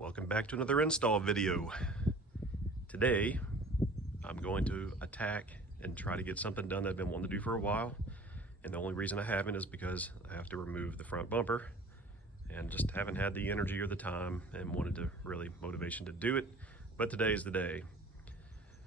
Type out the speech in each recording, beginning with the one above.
Welcome back to another install video. Today, I'm going to attack and try to get something done that I've been wanting to do for a while. And the only reason I haven't is because I have to remove the front bumper and just haven't had the energy or the time and wanted to really motivation to do it. But today is the day.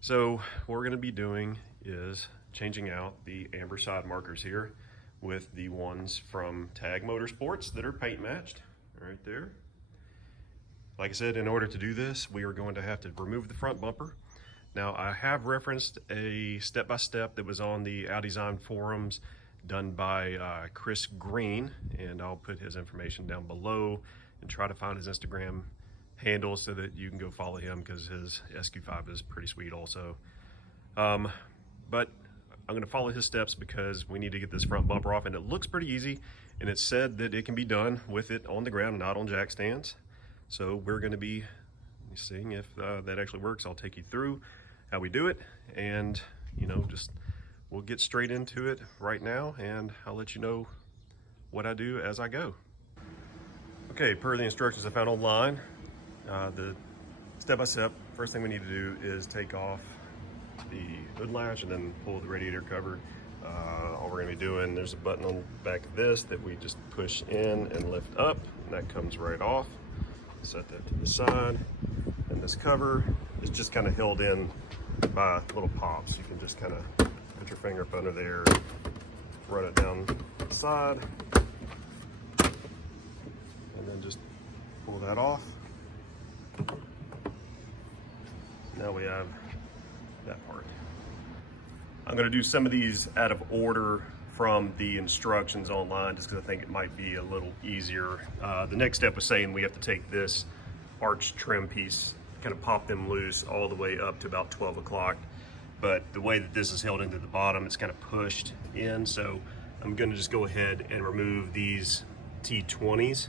So what we're gonna be doing is changing out the amber side markers here with the ones from Tag Motorsports that are paint matched right there. Like I said, in order to do this, we are going to have to remove the front bumper. Now, I have referenced a step-by-step that was on the Audi Design forums done by Chris Green, and I'll put his information down below and try to find his Instagram handle so that you can go follow him because his SQ5 is pretty sweet also. But I'm gonna follow his steps because we need to get this front bumper off, and it looks pretty easy, and it's said that it can be done with it on the ground, not on jack stands. So we're going to be seeing if that actually works. I'll take you through how we do it, and just we'll get straight into it right now, and I'll let you know what I do as I go. Okay, per the instructions I found online, the step-by-step, first thing we need to do is take off the hood latch and then pull the radiator cover. All we're going to be doing, there's a button on the back of this that we just push in and lift up, and that comes right off. Set that to the side, and this cover is just kind of held in by little pops. You can just kind of put your finger up under there, run it down the side, and then just pull that off. Now we have that part. I'm going to do some of these out of order from the instructions online just because I think it might be a little easier. The next step was saying we have to take this arch trim piece, kind of pop them loose all the way up to about 12 o'clock. But the way that this is held into the bottom, it's kind of pushed in. So I'm gonna just go ahead and remove these T20s.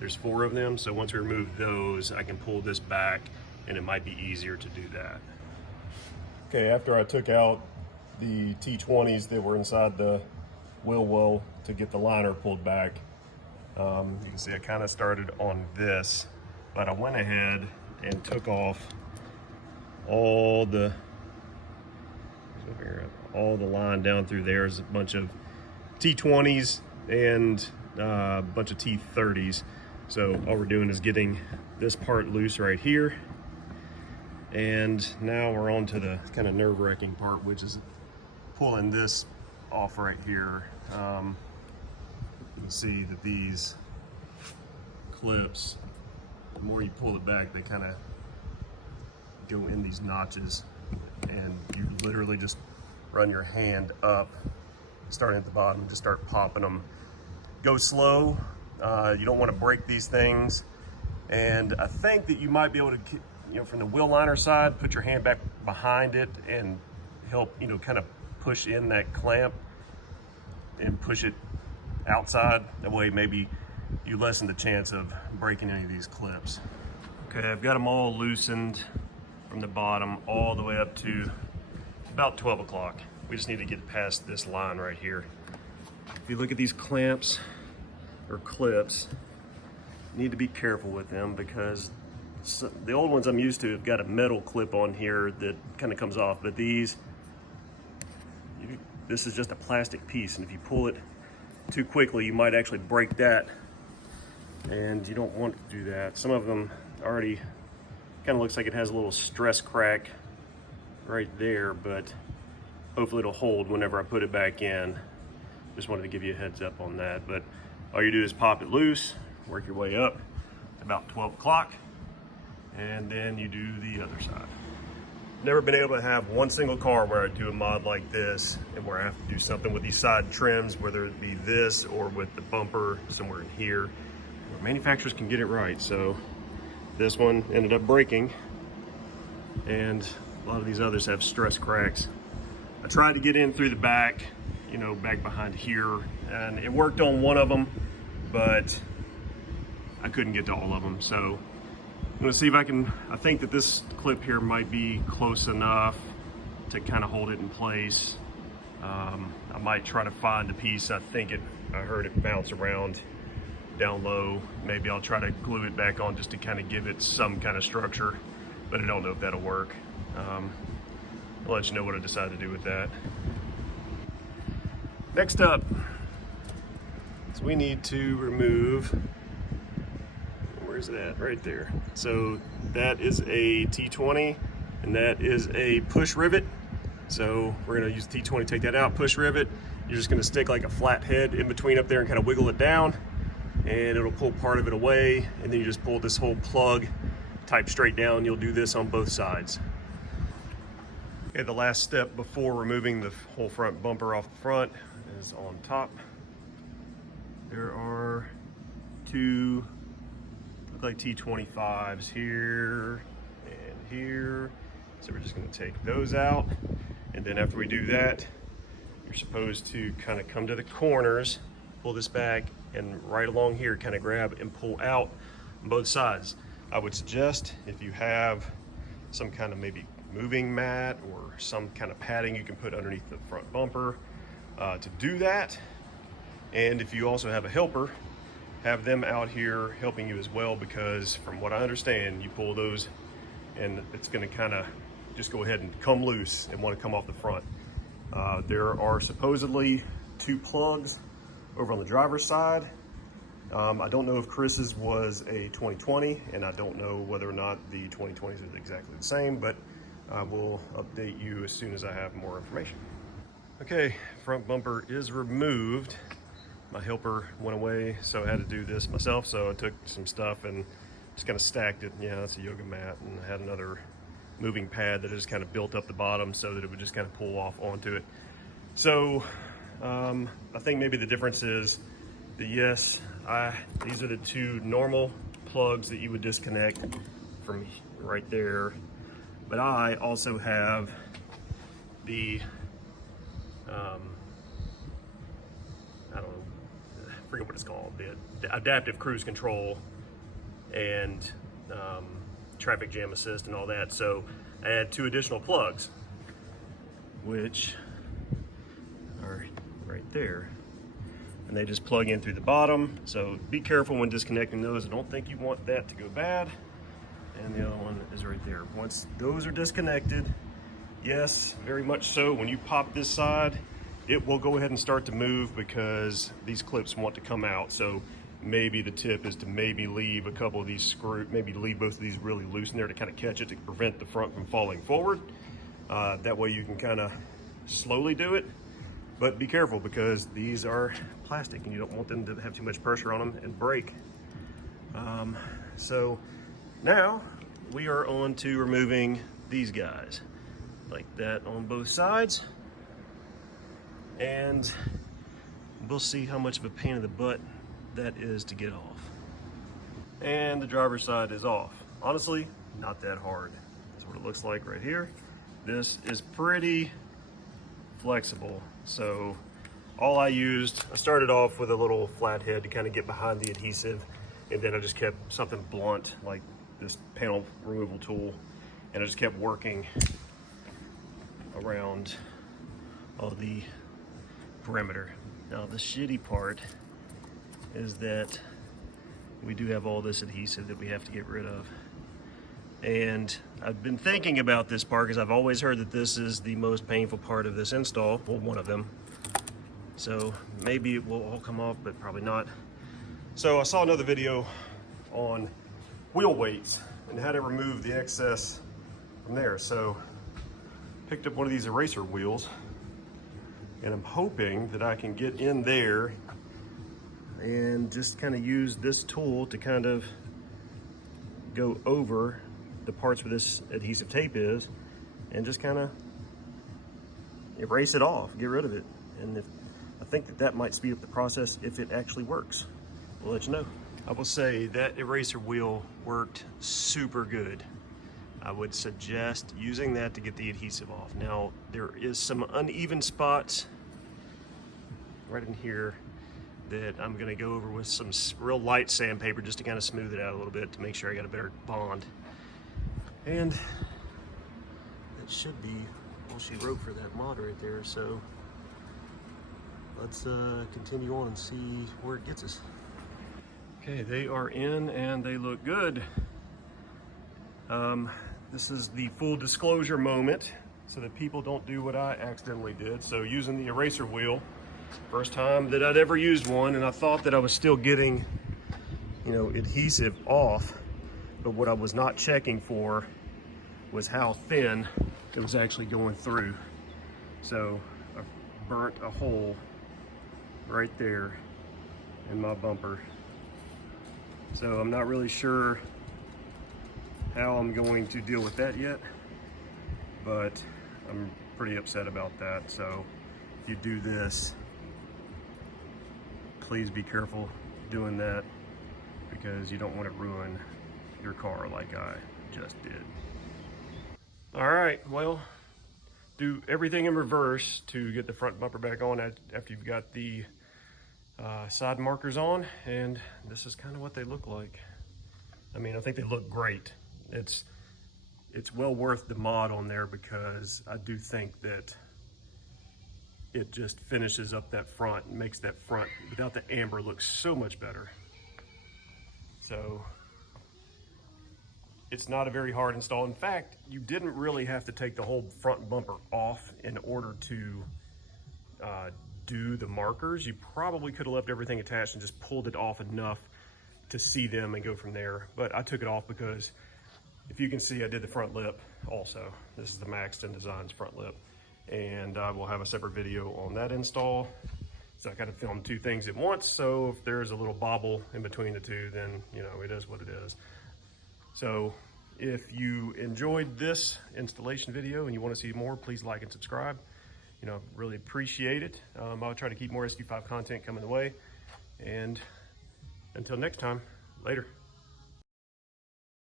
There's 4 of them. So once we remove those, I can pull this back and it might be easier to do that. Okay, after I took out the T20s that were inside the wheel well to get the liner pulled back. You can see I kind of started on this, but I went ahead and took off all the line down through there. There's a bunch of T20s and a bunch of T30s. So all we're doing is getting this part loose right here. And now we're on to the kind of nerve-wracking part, which is pulling this off right here. You can see that these clips, the more you pull it back, they kind of go in these notches, and you literally just run your hand up, starting at the bottom, just start popping them. Go slow. You don't want to break these things, and I think that you might be able to, from the wheel liner side, put your hand back behind it and help, kind of push in that clamp and push it outside. That way maybe you lessen the chance of breaking any of these clips. Okay, I've got them all loosened from the bottom all the way up to about 12 o'clock. We just need to get past this line right here. If you look at these clamps or clips, you need to be careful with them because the old ones I'm used to have got a metal clip on here that kind of comes off, but this is just a plastic piece, and if you pull it too quickly, you might actually break that, and you don't want to do that. Some of them already kind of looks like it has a little stress crack right there, but hopefully it'll hold whenever I put it back in. Just wanted to give you a heads up on that, but all you do is pop it loose, work your way up to about 12 o'clock, and then you do the other side. Never been able to have one single car where I do a mod like this and where I have to do something with these side trims, whether it be this or with the bumper somewhere in here, where manufacturers can get it right. So this one ended up breaking, and a lot of these others have stress cracks. I tried to get in through the back, back behind here, and it worked on one of them, but I couldn't get to all of them. So I'm gonna see if I think that this clip here might be close enough to kind of hold it in place. I might try to find the piece. I heard it bounce around down low. Maybe I'll try to glue it back on just to kind of give it some kind of structure, but I don't know if that'll work. I'll let you know what I decide to do with that. Next up, so we need to remove, where's it at? Right there. So that is a T20 and that is a push rivet. So we're gonna use the T20, take that out, push rivet. You're just gonna stick like a flat head in between up there and kind of wiggle it down, and it'll pull part of it away, and then you just pull this whole plug type straight down. You'll do this on both sides. Okay, the last step before removing the whole front bumper off the front is on top. There are two, look like T25s here and here. So we're just gonna take those out. And then after we do that, you're supposed to kind of come to the corners, pull this back, and right along here, kind of grab and pull out on both sides. I would suggest if you have some kind of maybe moving mat or some kind of padding you can put underneath the front bumper to do that. And if you also have a helper, have them out here helping you as well, because from what I understand, you pull those and it's gonna kind of just go ahead and come loose and want to come off the front. There are supposedly 2 plugs over on the driver's side. I don't know if Chris's was a 2020, and I don't know whether or not the 2020s is exactly the same, but I will update you as soon as I have more information. Okay, front bumper is removed. My helper went away, so I had to do this myself. So I took some stuff and just kind of stacked it. Yeah, that's a yoga mat, and I had another moving pad that I just kind of built up the bottom so that it would just kind of pull off onto it. So I think maybe the difference is that yes, these are the 2 normal plugs that you would disconnect from right there, but I also have the I don't know, I forget what it's called, the adaptive cruise control and traffic jam assist and all that. So I had 2 additional plugs, which are right there, and they just plug in through the bottom. So be careful when disconnecting those. I don't think you want that to go bad. And the other one is right there. Once those are disconnected, yes, very much so, when you pop this side, it will go ahead and start to move because these clips want to come out. So maybe the tip is to maybe leave a couple of these screws, maybe leave both of these really loose in there to kind of catch it to prevent the front from falling forward. That way you can kind of slowly do it, but be careful because these are plastic and you don't want them to have too much pressure on them and break. So now we are on to removing these guys like that on both sides, and we'll see how much of a pain in the butt that is to get off. And the driver's side is off. Honestly, not that hard. That's what it looks like right here. This is pretty flexible. So all I started off with a little flathead to kind of get behind the adhesive, and then I just kept something blunt like this panel removal tool, and I just kept working around all the perimeter. Now the shitty part is that we do have all this adhesive that we have to get rid of. And I've been thinking about this part because I've always heard that this is the most painful part of this install, well, one of them. So maybe it will all come off, but probably not. So I saw another video on wheel weights and how to remove the excess from there. So picked up one of these eraser wheels, and I'm hoping that I can get in there and just kind of use this tool to kind of go over the parts where this adhesive tape is and just kind of erase it off, get rid of it. And I think that might speed up the process if it actually works. We'll let you know. I will say that eraser wheel worked super good. I would suggest using that to get the adhesive off. Now, there is some uneven spots right in here that I'm gonna go over with some real light sandpaper just to kind of smooth it out a little bit to make sure I got a better bond. And that should be all she wrote for that mod right there. So let's continue on and see where it gets us. Okay, they are in and they look good. This is the full disclosure moment so that people don't do what I accidentally did. So using the eraser wheel, first time that I'd ever used one, and I thought that I was still getting, you know, adhesive off, but what I was not checking for was how thin it was actually going through. So I burnt a hole right there in my bumper. So I'm not really sure how I'm going to deal with that yet, but I'm pretty upset about that. So if you do this, please be careful doing that, because you don't want to ruin your car like I just did. All right, well, do everything in reverse to get the front bumper back on after you've got the side markers on, and this is kind of what they look like. I mean, I think they look great. It's well worth the mod on there, because I do think that it just finishes up that front and makes that front without the amber look so much better. So it's not a very hard install. In fact, you didn't really have to take the whole front bumper off in order to do the markers. You probably could have left everything attached and just pulled it off enough to see them and go from there. But I took it off because, if you can see, I did the front lip also. This is the Maxton Designs front lip, and I will have a separate video on that install. So I kind of filmed two things at once, so if there's a little bobble in between the two, then, you know, it is what it is. So if you enjoyed this installation video and you want to see more, please like and subscribe. You know, really appreciate it. I'll try to keep more SQ5 content coming the way. And until next time, later.